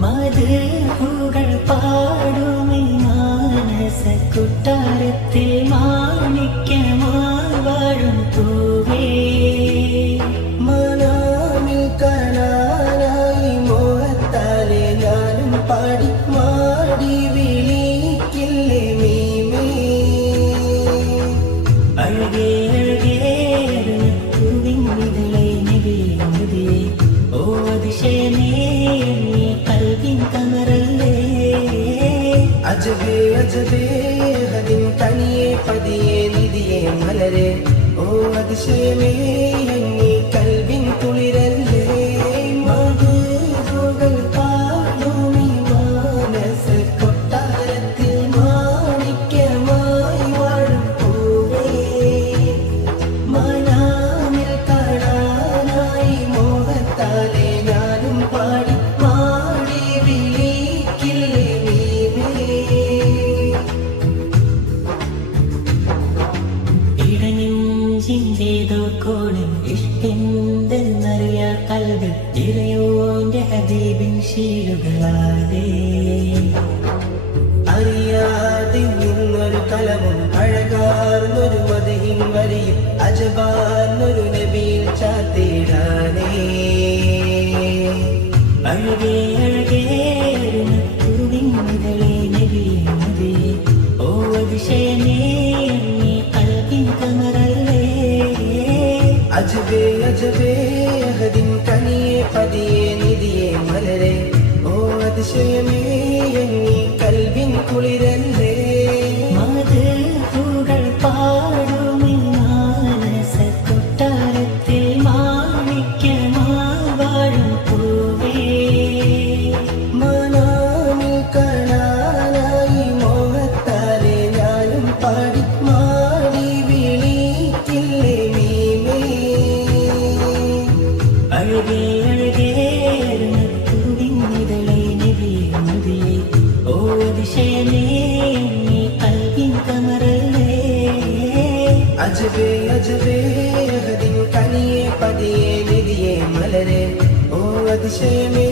മധുഹുകൾ പാടുമീ മാനസ കൊട്ടാരത്തിൽ മാണിക്യമായി വാഴും പൂവേ മനാമിൽ കാണാനായി മോഹത്താലെ ഞാനും പാടി മാടി വിളിക്കില്ലേ മീമേ അഴകേ അഴകേ പൂവിനിതളെ നബിയേ ഓ അതിശയമേ കൽവിൻ കമറല്ലേ അജബേ അജബേ ഹദിൻ തനിയെ പതിയെ നിധിയെ മലരെ ഓ അതിശയമേ എന്നീ കൽവിൻ കുളിരല്ലേ മധുഹുകൾ പാടുമീ മാനസ കൊട്ടാരത്തിൽ മാണിക്യമായി വാഴും പൂവേ മനാമിൽ കാണാനായി മോഹത്താലെ ഞാനും പാടി മാടി വിളിക്കില്ലേ മീമേ ഇടനെഞ്ചിന്റേതോ കോണിൽ ഇഷ്ടെന്തെന്നറിയാ കൽവിൽ ഇറയോന്റെ ഹബീബിൻ ശീലുകളാതെ അറിയാതെ നിന്നൊരു കലവും അഴകാർന്നൊരു മദഹിൻ വരിയും അജബാർന്നൊരു നബിയിൽ ചാത്തിടാനേ അഴകേ അഴകേ പൂവിനിതളെ നബിയേ ഓ അതിശയമേ കൽവിൻ കമറല്ലേ അജബേ അജബേ ഹദിൻ കനിയെ പതിയെ നിധിയെ മലരെ ഓ അതിശയമേ എന്നീ കൽവിൻ കുളിരല്ലേ മധുഹുകൾ പാടുമീ മാനസ കൊട്ടാരത്തിൽ മാണിക്യമായി വാഴും പൂവേ മനാമിൽ കാണാനായി മോഹത്താലെ ഞാനും പാടി മാടി വിളിക്കില്ലേ മീമേ അഴകേ അഴകേ പൂവിനിതളെ നബിയേ ഓ അതിശയമേ കൽവിൻ കമറല്ലേ അജബേ അജബേ ഹദിൻ കനിയെ പതിയെ നിധിയെ മലരെ ഓ അതിശയമേ